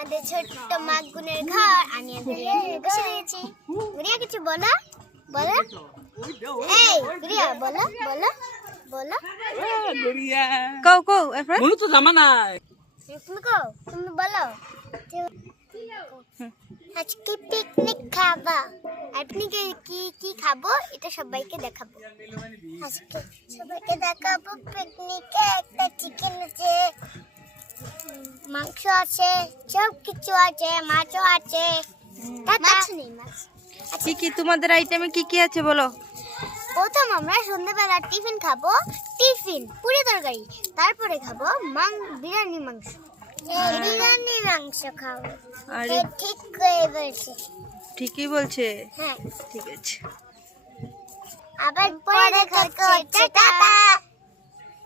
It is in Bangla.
আমাদের ছোট্ট মাগুনের ঘর আমি বসে রয়েছি। গুড়িয়া কিছু বলো বলো, এই গুড়িয়া বলো বলো বলো। গুড়িয়া কও কও এরপর মনু তো জামা নাই। তুমি বলো আজকে পিকনিক খাবা। আপনি কি কি খাবো এটা সবাইকে দেখাবো। আজকে সবাইকে দেখাবো পিকনিকে একটা চিকেন আছে, মাংস আছে, সব কিছু আছে, মাছও আছে। মাছ নেই, মাছ কি কি তোমাদের আইটেমে কি কি আছে বলো। প্রথম আমরা সন্ধ্যাবেলা টিফিন খাবো, টিফিন পুরি তরকারি। তারপরে খাবো বিরিয়ানি মাংস। বিরিয়ানি মাংস খাবো। আরে ঠিক করে বলছে। ঠিকই বলছে। হ্যাঁ ঠিক আছে। আবার পরে দেখা হচ্ছে, টাটা।